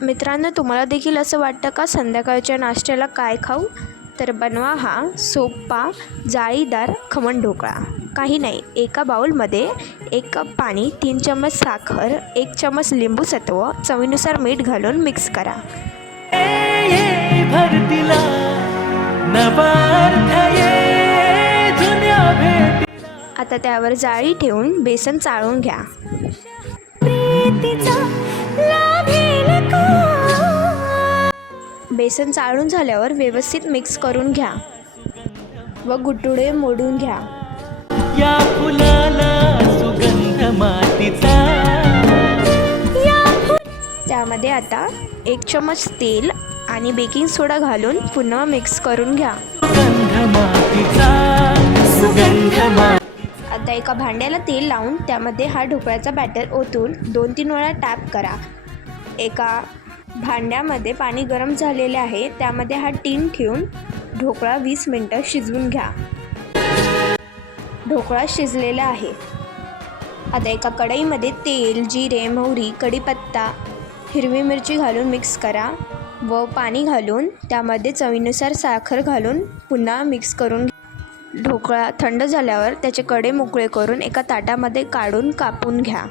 मित्रांनो, तुम्हाला देखील असं वाटतं का संध्याकाळच्या नाश्त्याला काय खाऊ? तर बनवा हा सोपा जाळीदार खमण ढोकळा. काही नाही, एका बाउलमध्ये 1 कप पाणी, 3 चम्मच साखर, 1 चम्मच लिंबू सत्व, चवीनुसार मीठ घालून मिक्स करा. आता त्यावर जाळी ठेवून बेसन चाळून घ्या. बेसन चाळून झाल्यावर व्यवस्थित मिक्स करून घ्या व गुटुळे मोडून घ्या. या फुलाला सुगंध मातीचा. त्यामध्ये आता 1 चम्मच तेल आणि बेकिंग सोडा घालून पुन्हा मिक्स करून घ्या. आता एका भांड्याला तेल लावून त्यामध्ये हा ढोकळ्याचा बॅटर ओतून 2-3 वेळा टॅप करा. एका भांड्यामध्ये पाणी गरम झालेले आहे, त्यामध्ये हा टीन ठेवून ढोकळा 20 मिनिटं शिजवून घ्या. ढोकळा शिजलेला आहे. आता एका कढईमध्ये तेल, जिरे, मोहरी, कढीपत्ता, हिरवी मिरची घालून मिक्स करा व पाणी घालून त्यामध्ये चवीनुसार साखर घालून पुन्हा मिक्स करून घ्या. ढोकळा थंड झाल्यावर त्याचे कडे मोकळे करून एका ताटामध्ये काढून कापून घ्या.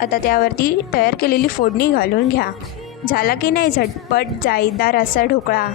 आता त्यावरती तयार केलेली फोडणी घालून घ्या. झाला की नाही झटपट जाळीदार असा ढोकळा.